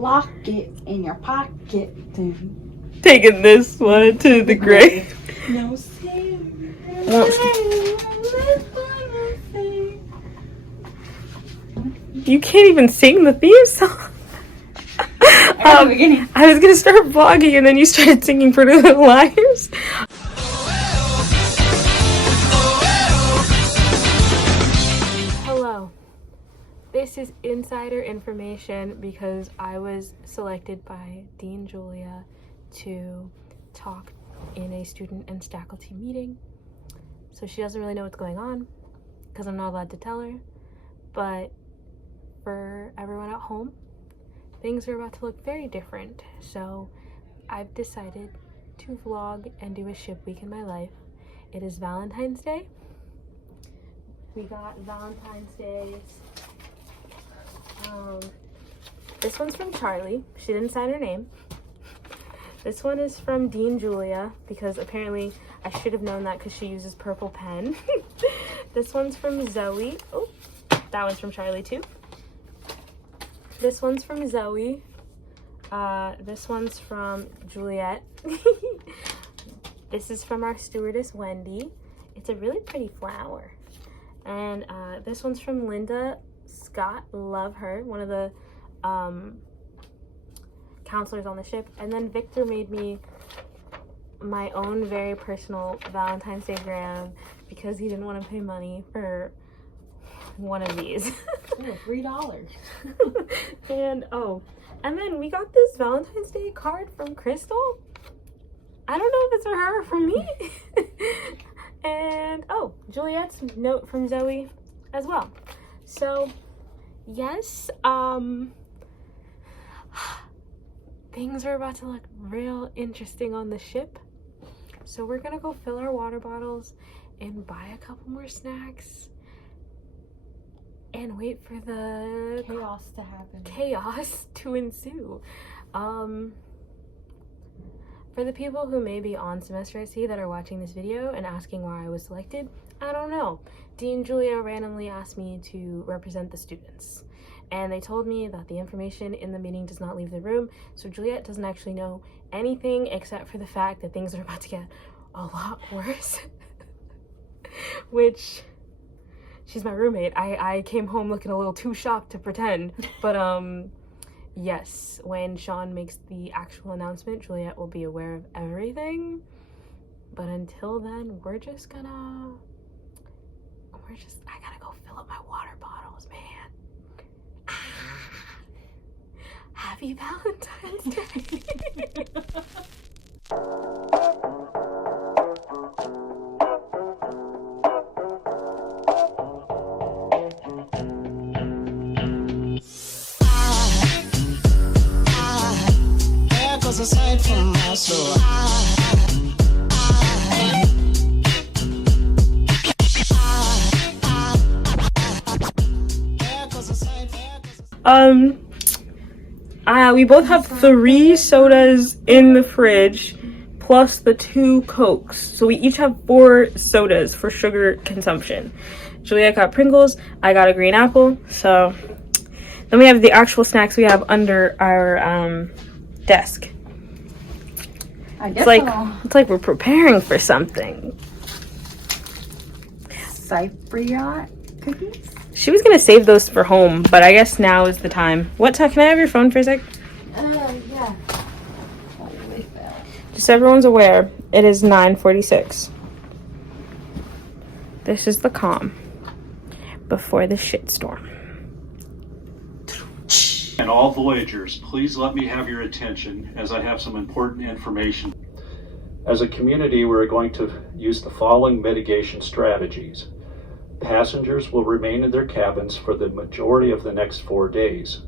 locket in your pocket. Taking this one to the grave. No You can't even sing the theme song. I was gonna start vlogging and then you started singing Pretty Little Liars. Hello. This is insider information because I was selected by Dean Julia to talk in a student and faculty meeting. So she doesn't really know what's going on because I'm not allowed to tell her. But for everyone at home, things are about to look very different. So I've decided to vlog and do a ship week in my life. It is Valentine's Day. We got Valentine's Days. This one's from Charlie. She didn't sign her name. This one is from Dean Julia because apparently I should have known that because she uses purple pen. This one's from Zoe. Oh, that one's from Charlie too. This one's from Zoe. This one's from Juliet. This is from our stewardess Wendy. It's a really pretty flower. And this one's from Linda Scott. Love her. One of the counselors on the ship. And then Victor made me my own very personal Valentine's Day gram because he didn't want to pay money for one of these. Ooh, $3. And then we got this Valentine's Day card from Crystal. I don't know if it's for her or for me. And Juliet's note from Zoe as well. So yes, things are about to look real interesting on the ship. So we're gonna go fill our water bottles and buy a couple more snacks and wait for the chaos to happen. Chaos to ensue. For the people who may be on semester at sea that are watching this video and asking why I was selected, I don't know. Dean Julia randomly asked me to represent the students. And they told me that the information in the meeting does not leave the room, so Juliet doesn't actually know anything except for the fact that things are about to get a lot worse. Which, she's my roommate. I came home looking a little too shocked to pretend. But yes, when Sean makes the actual announcement, Juliet will be aware of everything. But until then, I gotta go fill up my water bottles, man. Happy Valentine's Day. Aside from my soul, we both have 3 sodas in the fridge plus the 2 Cokes, so we each have 4 sodas for sugar consumption. Juliet got Pringles, I got a green apple. So then we have the actual snacks we have under our desk. I guess it's like we're preparing for something. Cypriot cookies? She was gonna save those for home, but I guess now is the time. Can I have your phone for a sec? Yeah. Just so everyone's aware, it is 9:46. This is the calm before the shitstorm. And all Voyagers, please let me have your attention as I have some important information. As a community, we're going to use the following mitigation strategies. Passengers will remain in their cabins for the majority of the next 4 days.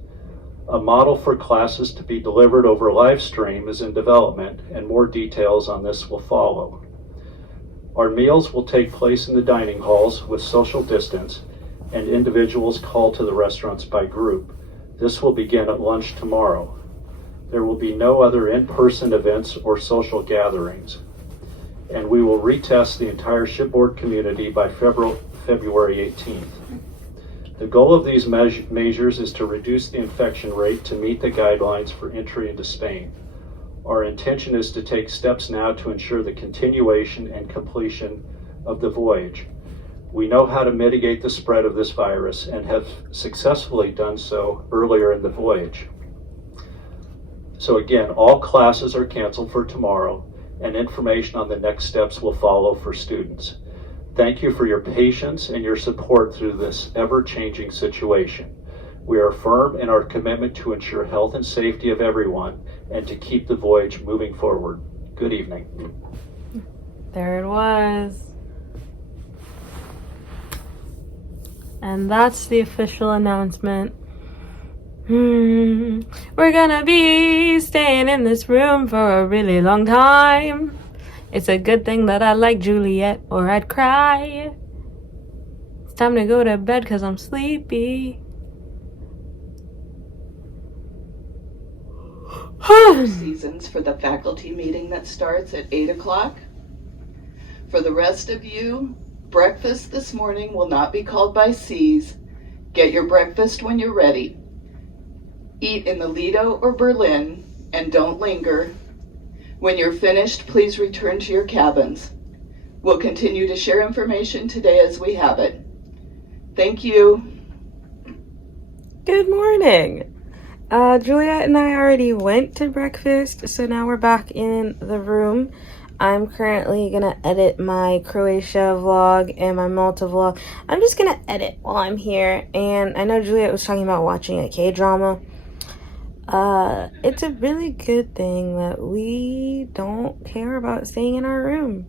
A model for classes to be delivered over live stream is in development, and more details on this will follow. Our meals will take place in the dining halls with social distance, and individuals called to the restaurants by group. This will begin at lunch tomorrow. There will be no other in-person events or social gatherings. And we will retest the entire shipboard community by February 18th. The goal of these measures is to reduce the infection rate to meet the guidelines for entry into Spain. Our intention is to take steps now to ensure the continuation and completion of the voyage. We know how to mitigate the spread of this virus and have successfully done so earlier in the voyage. So again, all classes are canceled for tomorrow, and information on the next steps will follow for students. Thank you for your patience and your support through this ever-changing situation. We are firm in our commitment to ensure health and safety of everyone and to keep the voyage moving forward. Good evening. There it was. And that's the official announcement. We're gonna be staying in this room for a really long time. It's a good thing that I like Juliet or I'd cry. It's time to go to bed because I'm sleepy. Seasons for the faculty meeting that starts at 8 o'clock. For the rest of you, breakfast this morning will not be called by C's. Get your breakfast when you're ready. Eat in the Lido or Berlin and don't linger. When you're finished, please return to your cabins. We'll continue to share information today as we have it. Thank you. Good morning. Juliet and I already went to breakfast, so now we're back in the room. I'm currently gonna edit my Croatia vlog and my Malta vlog. I'm just gonna edit while I'm here, and I know Juliet was talking about watching a K-drama. It's a really good thing that we don't care about staying in our room,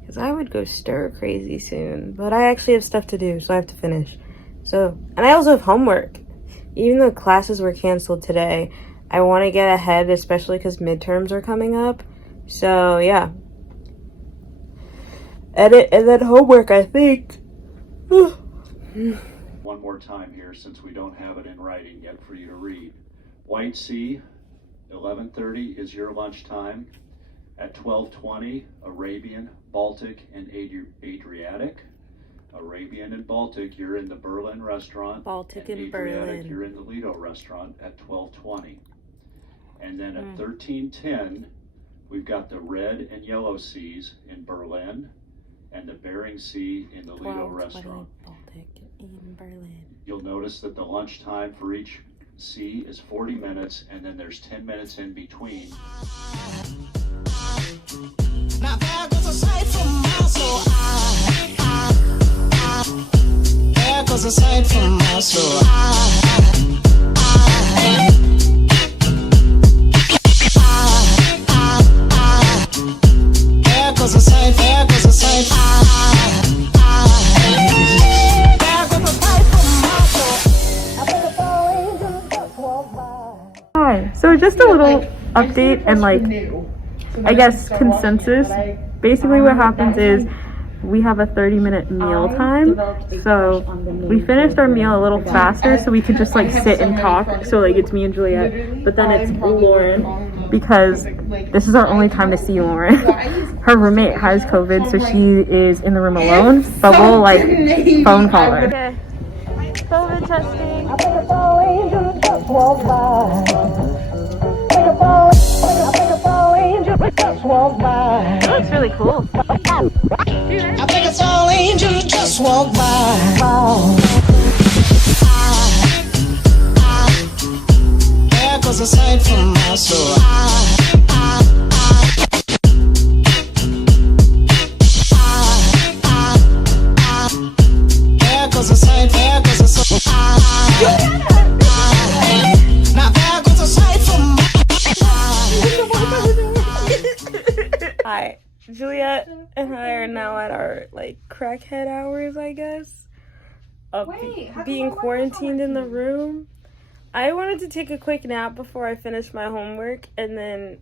because I would go stir crazy soon, but I actually have stuff to do, so I have to finish. So, and I also have homework. Even though classes were canceled today, I want to get ahead, especially because midterms are coming up. So, yeah. Edit and then homework, I think. One more time here, since we don't have it in writing yet for you to read. White Sea, 11:30 is your lunchtime. At 12:20, Arabian, Baltic, and Adriatic. Arabian and Baltic, you're in the Berlin restaurant. Baltic and and Adriatic, Berlin. you're in the Lido restaurant at 12:20. And then at 13:10, we've got the Red and Yellow Seas in Berlin and the Bering Sea in the Lido restaurant. Baltic in Berlin. You'll notice that the lunchtime for each sea is 40 minutes, and then there's 10 minutes in between. Now there goes a sight from my soul. There goes a sight from my soul. There goes a sight. There goes a sight. There goes a sight from my soul. I think a fall angel just walked by. Hi, so just a little update and I guess consensus. Basically what happens is we have a 30-minute meal time, so we finished our meal a little faster so we could just sit and talk. So it's me and Juliet, but then it's Lauren, because this is our only time to see Lauren. Her roommate has COVID, so she is in the room alone, but we'll phone call her. Okay. COVID testing. I think a fall angel just walked by. I think a fall angel just walked by. That looks really cool. I think it's all angels just walk by. There goes a sight from my soul. There goes a sight. There goes a sight. Now there goes a sight from my Hi. Juliet and I are now at our crackhead hours, I guess, of being quarantined in the room. I wanted to take a quick nap before I finished my homework, and then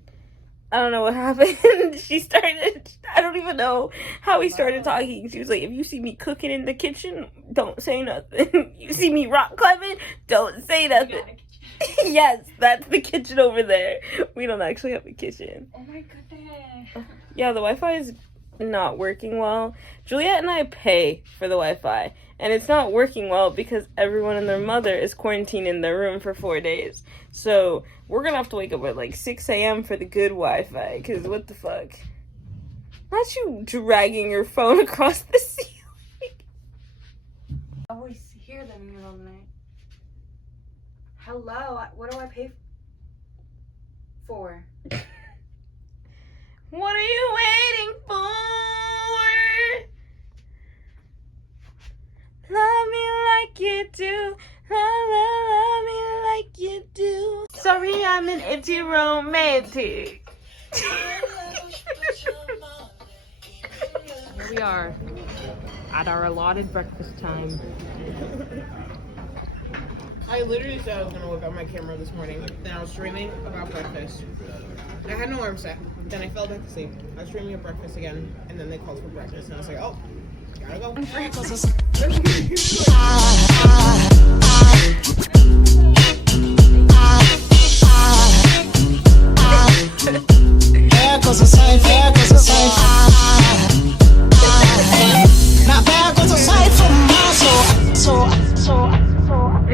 I don't know what happened. She started, I don't even know how we started talking. She was like, if you see me cooking in the kitchen, don't say nothing. You see me rock climbing, don't say nothing. Yes, that's the kitchen over there. We don't actually have a kitchen. Oh my goodness. Yeah, the Wi-Fi is not working well. Juliet and I pay for the Wi-Fi, and it's not working well because everyone and their mother is quarantined in their room for 4 days. So we're gonna have to wake up at like 6 a.m. for the good Wi-Fi, because what the fuck? Not you dragging your phone across the ceiling. I always hear them in the middle of the night. Hello, what do I pay for? What are you waiting for? Love me like you do. Love me like you do. Sorry, I'm an anti-romantic. Here we are at our allotted breakfast time. I literally said I was gonna look up my camera this morning. Then I was streaming about breakfast. And I had an alarm set. Then I fell back to sleep. I was streaming at breakfast again, and then they called for breakfast, and I was like, oh, gotta go.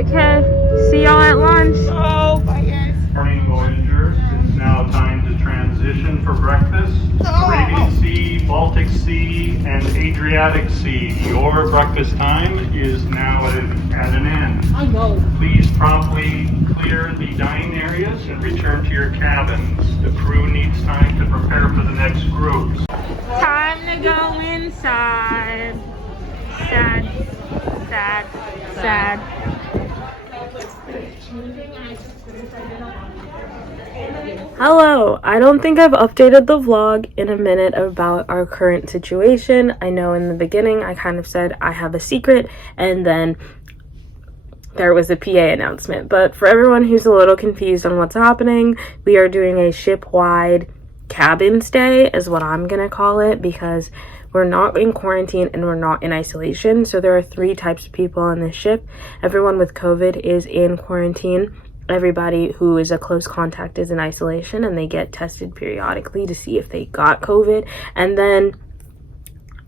Okay, see y'all at lunch. Oh, bye guys. Morning, Voyagers. It's now time to transition for breakfast. Arabian Sea, Baltic Sea, and Adriatic Sea. Your breakfast time is now at an end. I know. Please promptly clear the dining areas and return to your cabins. The crew needs time to prepare for the next groups. Time to go inside. Sad, sad, sad. Hello, I don't think I've updated the vlog in a minute about our current situation. I know in the beginning I kind of said I have a secret, and then there was a PA announcement. But for everyone who's a little confused on what's happening, we are doing a ship-wide cabin stay is what I'm gonna call it, because we're not in quarantine and we're not in isolation. So there are 3 types of people on this ship. Everyone with COVID is in quarantine. Everybody who is a close contact is in isolation, and they get tested periodically to see if they got COVID. And then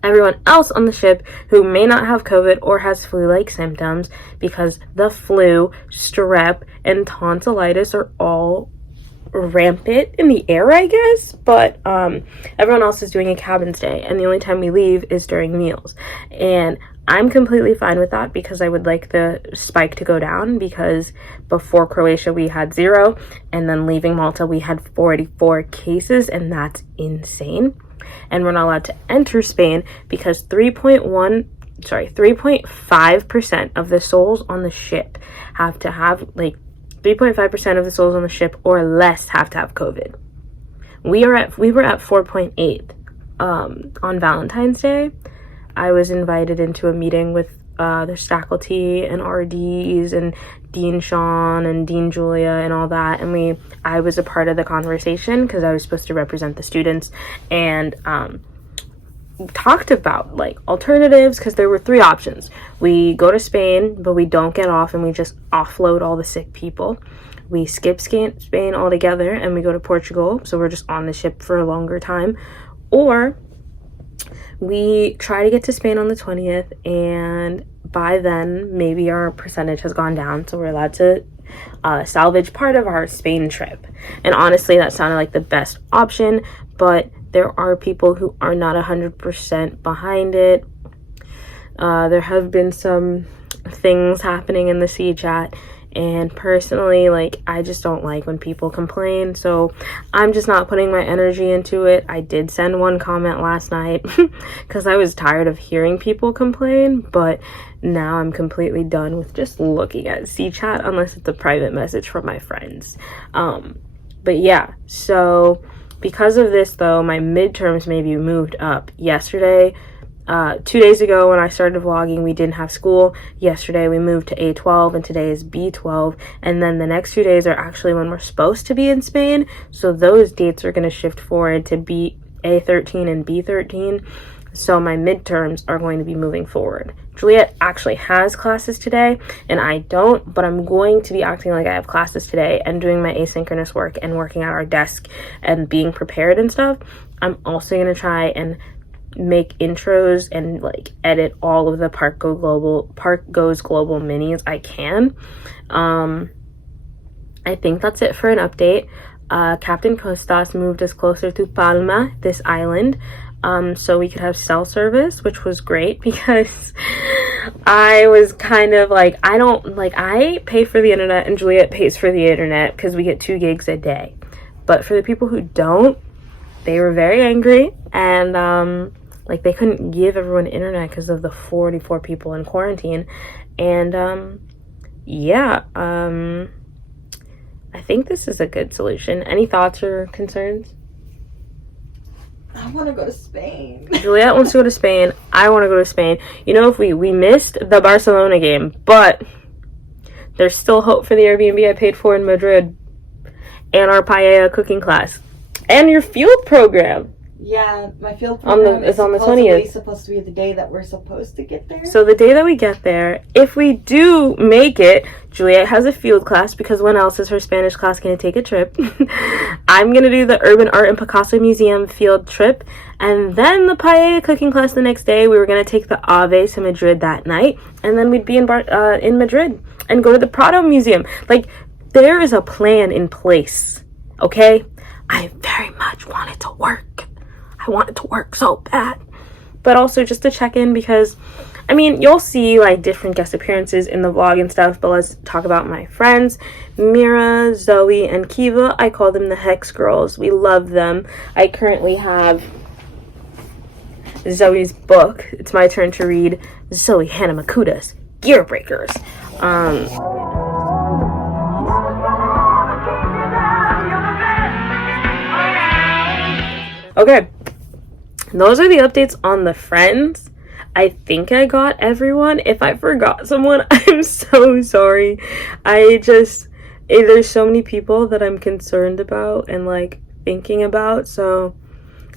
everyone else on the ship who may not have COVID or has flu-like symptoms, because the flu, strep, and tonsillitis are all rampant in the air, I guess. But everyone else is doing a cabin stay, and the only time we leave is during meals. And I'm completely fine with that, because I would like the spike to go down, because before Croatia we had 0, and then leaving Malta we had 44 cases, and that's insane. And we're not allowed to enter Spain because 3.5% of the souls on the ship have to have, like, 3.5% of the souls on the ship or less have to have COVID. We were at 4.8 on Valentine's Day. I was invited into a meeting with the faculty and RDs and Dean Sean and Dean Julia and all that, and I was a part of the conversation because I was supposed to represent the students, and talked about like alternatives, because there were 3 options. We go to Spain but we don't get off and we just offload all the sick people. We skip Spain altogether and we go to Portugal, so we're just on the ship for a longer time. Or we try to get to Spain on the 20th, and by then maybe our percentage has gone down, so we're allowed to salvage part of our Spain trip. And honestly, that sounded like the best option, but there are people who are not 100% behind it. There have been some things happening in the C chat, and personally, like, I just don't like when people complain, so I'm just not putting my energy into it. I did send one comment last night because I was tired of hearing people complain, but now I'm completely done with just looking at C chat unless it's a private message from my friends. But yeah, so because of this though, my midterms maybe moved up. Yesterday, 2 days ago when I started vlogging, we didn't have school. Yesterday we moved to A12 and today is B12, and then the next 2 days are actually when we're supposed to be in Spain, so those dates are going to shift forward to A13 and B13. So my midterms are going to be moving forward. Juliet actually has classes today and I don't, but I'm going to be acting like I have classes today and doing my asynchronous work and working at our desk and being prepared and stuff. I'm also going to try and make intros and like edit all of the Park Goes Global minis, I can. I think that's it for an update. Captain Costas moved us closer to Palma, this island, so we could have cell service, which was great because I was kind of like, I pay for the internet and Juliet pays for the internet because we get 2 gigs a day. But for the people who don't, they were very angry, and like they couldn't give everyone internet because of the 44 people in quarantine. And yeah, I think this is a good solution. Any thoughts or concerns? I want to go to Spain. Juliet wants to go to Spain. I want to go to Spain. You know, if we missed the Barcelona game, but there's still hope for the Airbnb I paid for in Madrid, and our paella cooking class, and your field program. Yeah, my field program is on the supposedly 20th. supposed to be the day that we're supposed to get there. So the day that we get there, if we do make it, Juliet has a field class because when else is her Spanish class going to take a trip? I'm going to do the Urban Art and Picasso Museum field trip, and then the paella cooking class the next day. We were going to take the Ave to Madrid that night, and then we'd be in Madrid and go to the Prado Museum. Like, there is a plan in place, okay? I very much want it to work. I want it to work so bad. But also just to check in because, I mean, you'll see like different guest appearances in the vlog and stuff, but let's talk about my friends. Mira, Zoe, and Kiva. I call them the Hex Girls. We love them. I currently have Zoe's book. It's my turn to read Zoe Hanamakuda's Gear Breakers. Okay, those are the updates on the friends. I think I got everyone. If I forgot someone, I'm so sorry. There's so many people that I'm concerned about and like thinking about. So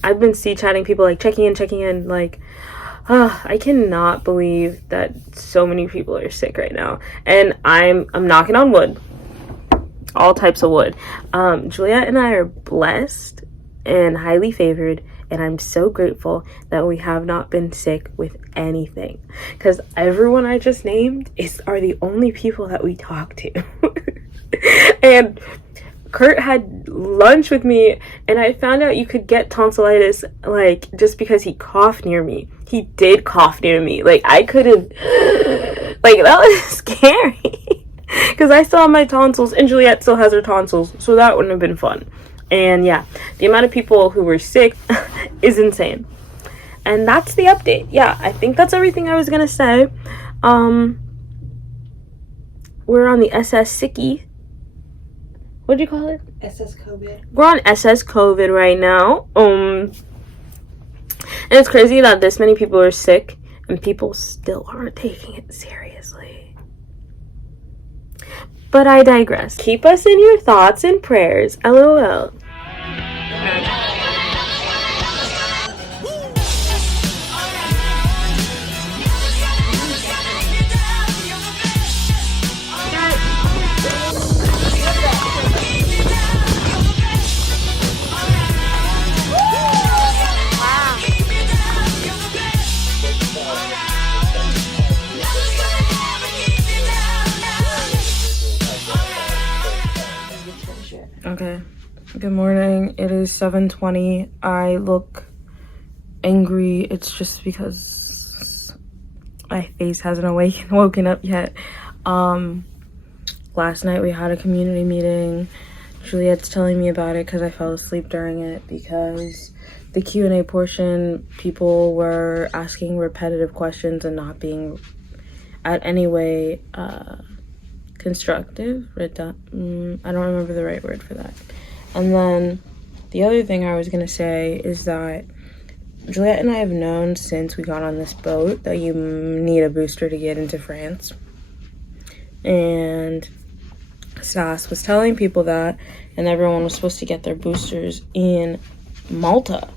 I've been chatting people, like checking in, like, I cannot believe that so many people are sick right now. And I'm knocking on wood, all types of wood. Juliet and I are blessed and highly favored, and I'm so grateful that we have not been sick with anything, because everyone I just named are the only people that we talk to. And Kurt had lunch with me, and I found out you could get tonsillitis like just because he coughed near me. He did cough near me. Like, I couldn't, like, that was scary because I still have my tonsils and Juliet still has her tonsils, so that wouldn't have been fun. And yeah, the amount of people who were sick is insane. And that's the update. Yeah, I think that's everything I was gonna say. We're on the SS Sicky. What'd you call it? SS COVID. We're on SS COVID right now. And it's crazy that this many people are sick and people still aren't taking it seriously. But I digress. Keep us in your thoughts and prayers. LOL. Okay, good morning. It is 7:20. I look angry. It's just because my face hasn't woken up yet. Last night we had a community meeting. Juliet's telling me about it because I fell asleep during it, because the Q&A portion, people were asking repetitive questions and not being at any way constructive. I don't remember the right word for that. And then the other thing I was gonna say is that Juliet and I have known since we got on this boat that you need a booster to get into France. And Sass was telling people that, and everyone was supposed to get their boosters in Malta,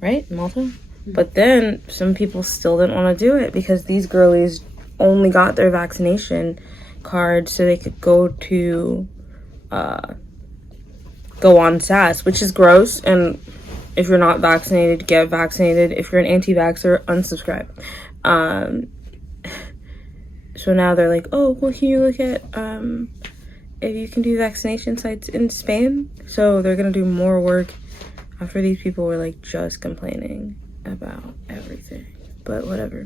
right? Malta? Mm-hmm. But then some people still didn't want to do it because these girlies only got their vaccination card so they could go on SAS, which is gross and If you're not vaccinated, get vaccinated. If you're an anti-vaxxer, unsubscribe. So now they're like, oh, well, can you look at if you can do vaccination sites in Spain? So they're gonna do more work after these people were like just complaining about everything. But whatever.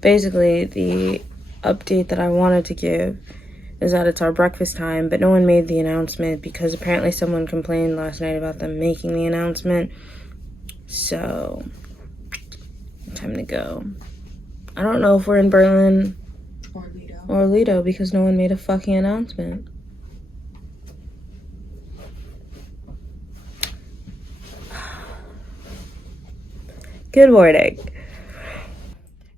Basically, the update that I wanted to give is that it's our breakfast time, but no one made the announcement because apparently someone complained last night about them making the announcement. So, time to go. I don't know if we're in Berlin or Lido because no one made a fucking announcement. Good morning.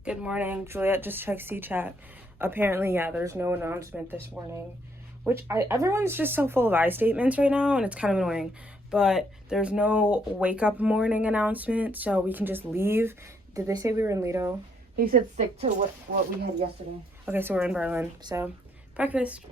Good morning. Juliet just checked C-Chat. Apparently, yeah, there's no announcement this morning. Which, everyone's just so full of I statements right now, and it's kind of annoying. But there's no wake-up morning announcement, so we can just leave. Did they say we were in Lido? He said stick to what we had yesterday. Okay, so we're in Berlin. So, breakfast.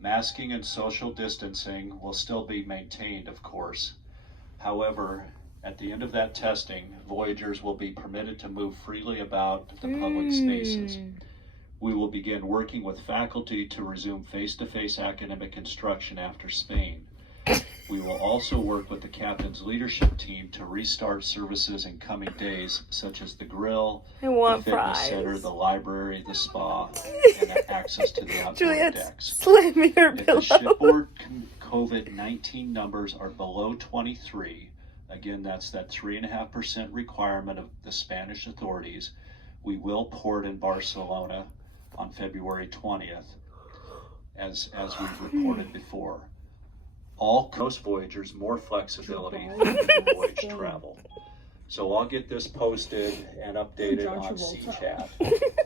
Masking and social distancing will still be maintained, of course. However, at the end of that testing, Voyagers will be permitted to move freely about the public spaces. We will begin working with faculty to resume face-to-face academic instruction after Spain. We will also work with the captain's leadership team to restart services in coming days, such as the grill, the fitness center, the library, the spa, and access to the outdoor decks. Slamming her If pillow. the shipboard COVID-19 numbers are below 23, again, that's that 3.5% requirement of the Spanish authorities, we will port in Barcelona on February 20th, as we've reported before. All coast Voyagers more flexibility in voyage travel. So I'll get this posted and updated on C-Chat,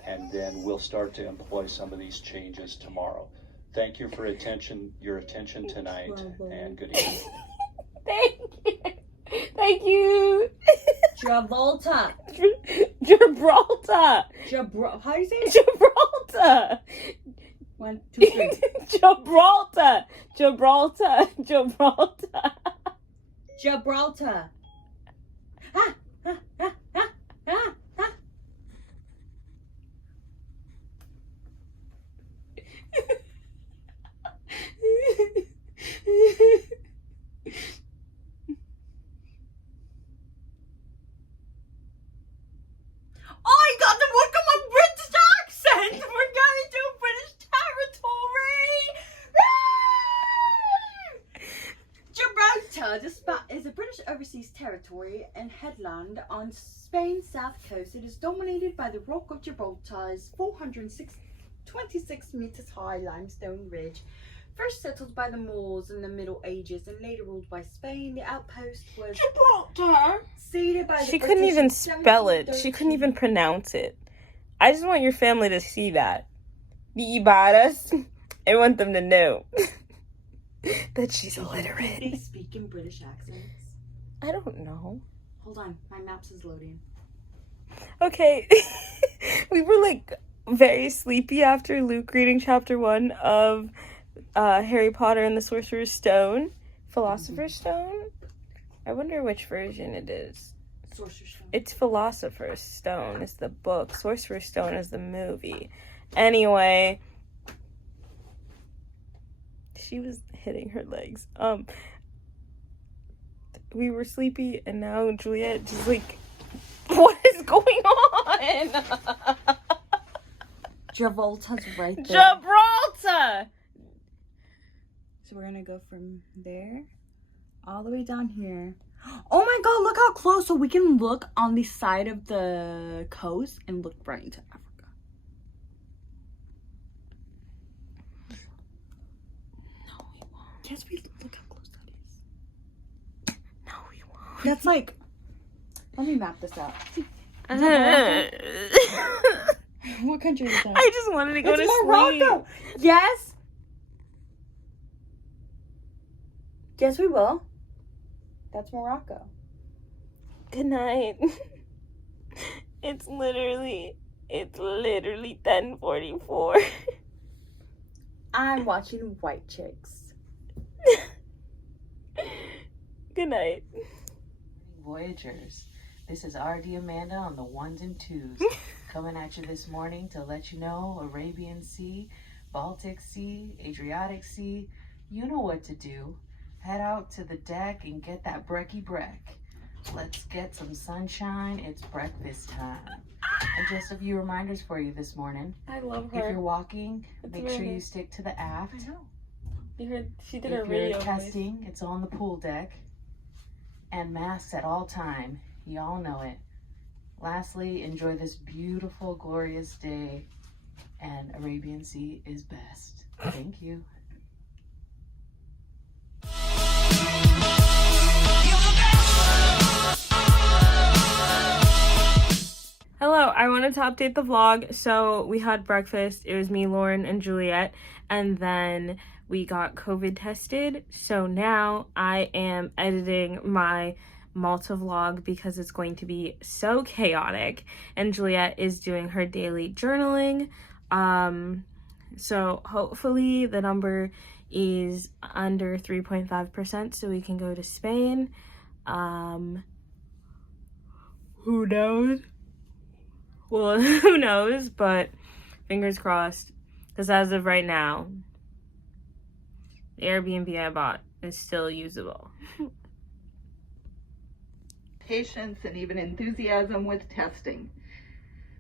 and then we'll start to employ some of these changes tomorrow. Thank you for your attention tonight, and good evening. Thank you. Gibraltar. Gibraltar. How do you say it? Gibraltar. 1, 2, 3. Gibraltar. Gibraltar. Gibraltar. Gibraltar. Ah, ah, ah, ah, ah, ah. I got the work of my British accent. We're going to British territory. Gibraltar is a British overseas territory and headland on Spain's south coast. It is dominated by the Rock of Gibraltar's 426 meters high limestone ridge. First settled by the Moors in the Middle Ages and later ruled by Spain, the outpost was Gibraltar. ceded by the She couldn't British even in spell it. She 1713. couldn't even pronounce it. I just want your family to see that. The Ibadas. I want them to know that she's illiterate. They speak in British accents. I don't know. Hold on, my maps is loading. Okay. We were like very sleepy after Luke reading chapter 1 of Harry Potter and the Sorcerer's Stone. Philosopher's Stone? I wonder which version it is. Sorcerer's Stone. It's Philosopher's Stone is the book. Sorcerer's Stone is the movie. Anyway, she was hitting her legs. We were sleepy and now Juliet just like, what is going on? Gibraltar's right there. Gibraltar! So we're gonna go from there all the way down here. Oh my god, look how close. So we can look on the side of the coast and look right into Africa. No, we won't. Yes, look how close that is. No, we won't. That's like, let me map this out. What country is that? I just wanted to go to Morocco. sleep. Yes. Yes, we will. That's Morocco. Good night. It's literally 10:44. I'm watching White Chicks. Good night. Voyagers, this is RD Amanda on the ones and twos, coming at you this morning to let you know Arabian Sea, Baltic Sea, Adriatic Sea, you know what to do. Head out to the deck and get that brekkie breck. Let's get some sunshine, it's breakfast time. And just a few reminders for you this morning. I love If her. you're walking, It's make sure really- you stick to the aft. I know. You heard she did her If you're radio voice. testing, it's on the pool deck. And masks at all time. Y'all know it. Lastly, enjoy this beautiful, glorious day. And Arabian Sea is best. Thank you. Hello, I wanted to update the vlog. So we had breakfast. It was me, Lauren, and Juliet. And then we got COVID tested. So now I am editing my Malta vlog because it's going to be so chaotic. And Juliet is doing her daily journaling. So hopefully the number is under 3.5% so we can go to Spain. Who knows? Well, who knows, but fingers crossed. Because as of right now, the Airbnb I bought is still usable. Patience and even enthusiasm with testing.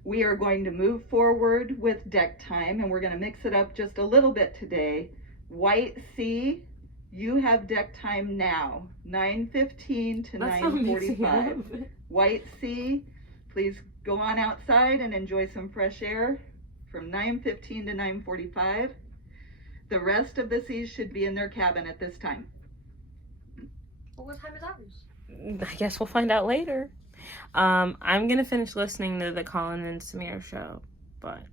We are going to move forward with deck time, and we're going to mix it up just a little bit today. White Sea, you have deck time now, 9:15 to 9:45. White Sea, please go on outside and enjoy some fresh air from 9:15 to 9:45. The rest of the seas should be in their cabin at this time. Well, what time is ours? I guess we'll find out later. I'm gonna finish listening to the Colin and Samir show, but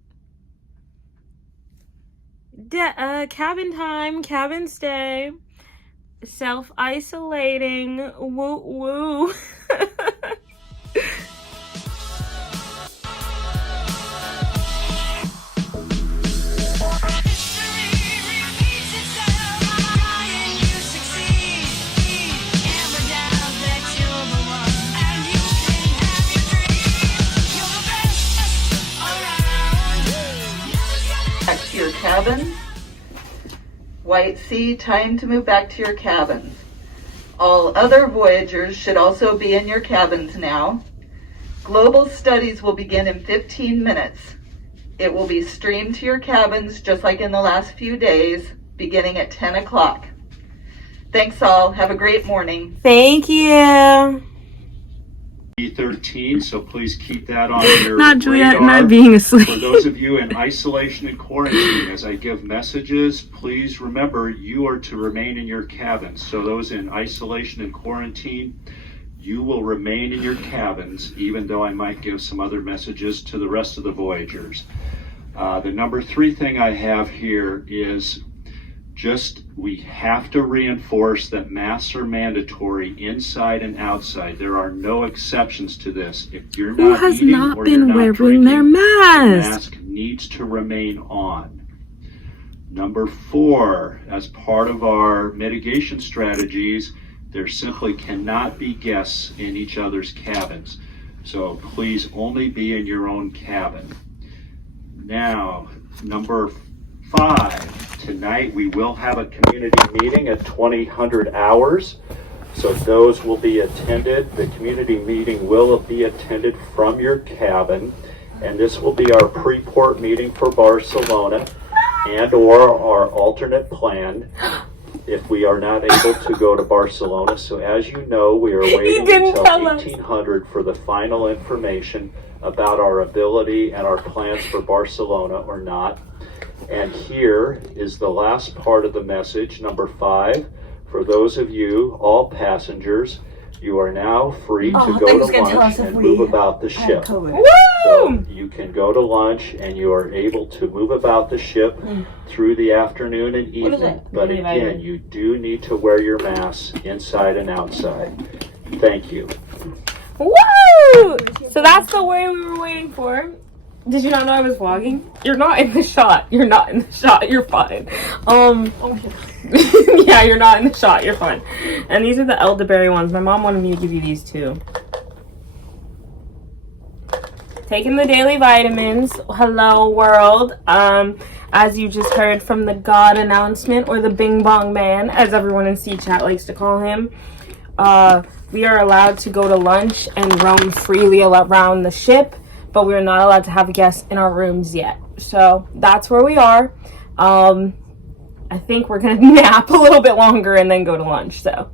cabin time, cabin stay, self-isolating, woo woo. Back to your cabins. White Sea, time to move back to your cabins. All other voyagers should also be in your cabins now. Global studies will begin in 15 minutes. It will be streamed to your cabins just like in the last few days, beginning at 10 o'clock. Thanks all. Have a great morning. Thank you. 13, so please keep that on your Not Juliet radar. and I being asleep. For those of you in isolation and quarantine, as I give messages, please remember you are to remain in your cabins. So those in isolation and quarantine, you will remain in your cabins, even though I might give some other messages to the rest of the voyagers. The number 3 thing I have here is we have to reinforce that masks are mandatory inside and outside. There are no exceptions to this. If you're Who not has eating not or you're been not wearing drinking, their the mask? mask needs to remain on. Number 4, as part of our mitigation strategies, there simply cannot be guests in each other's cabins. So please only be in your own cabin. Now, number 5, tonight we will have a community meeting at 2000 hours. So those will be attended. The community meeting will be attended from your cabin. And this will be our pre-port meeting for Barcelona and or our alternate plan. if we are not able to go to Barcelona. So as you know, we are waiting until 1800 for the final information about our ability and our plans for Barcelona or not. And here is the last part of the message, number 5. For those of you, all passengers, you are now free to go to lunch and move about the ship. So you can go to lunch and you are able to move about the ship through the afternoon and evening. But again, you do need to wear your masks inside and outside. Thank you. Woo! So that's the way we were waiting for. Did you not know I was vlogging? You're not in the shot. You're not in the shot. You're fine. Yeah, you're not in the shot. You're fine. And these are the elderberry ones. My mom wanted me to give you these too. Taking the daily vitamins. Hello, world. As you just heard from the God announcement, or the Bing Bong Man, as everyone in C-Chat likes to call him, we are allowed to go to lunch and roam freely around the ship, but we're not allowed to have guests in our rooms yet. So that's where we are. I think we're gonna nap a little bit longer and then go to lunch, so.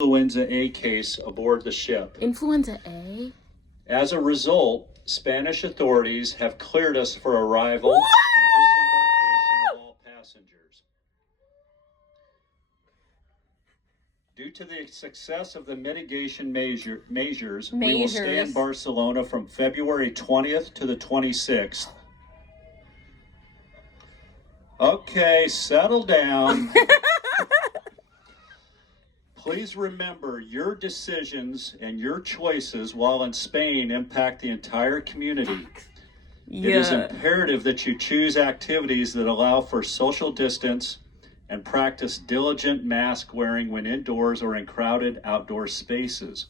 Influenza A case aboard the ship. Influenza A? As a result, Spanish authorities have cleared us for arrival and disembarkation of all passengers. Due to the success of the mitigation measures, we will stay in Barcelona from February 20th to the 26th. Okay, settle down. Please remember, your decisions and your choices while in Spain impact the entire community. Yeah. It is imperative that you choose activities that allow for social distance and practice diligent mask wearing when indoors or in crowded outdoor spaces.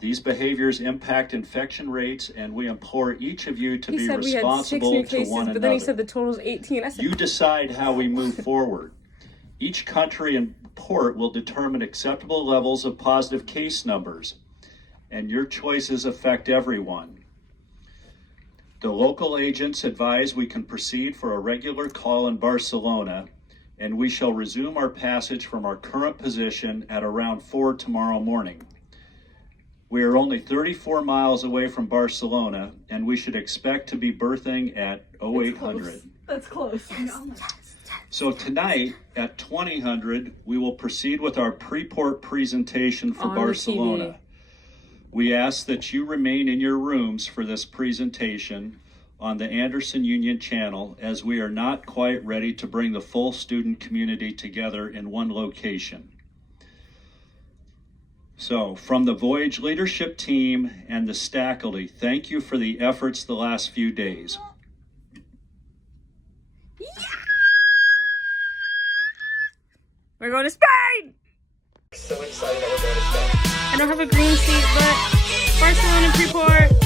These behaviors impact infection rates, and we implore each of you to be responsible to one another. But then he said the total is 18. You decide how we move forward. Each country and port will determine acceptable levels of positive case numbers, and your choices affect everyone. The local agents advise we can proceed for a regular call in Barcelona, and we shall resume our passage from our current position at around 4 tomorrow morning. We are only 34 miles away from Barcelona, and we should expect to be berthing at 0800. That's close. So tonight at 2000, we will proceed with our pre-port presentation for Barcelona. We ask that you remain in your rooms for this presentation on the Anderson Union Channel, as we are not quite ready to bring the full student community together in one location. So, from the Voyage leadership team and the faculty, thank you for the efforts the last few days. We're going to Spain! So excited that we're going to Spain. I don't have a green sheet, but Barcelona pre-port.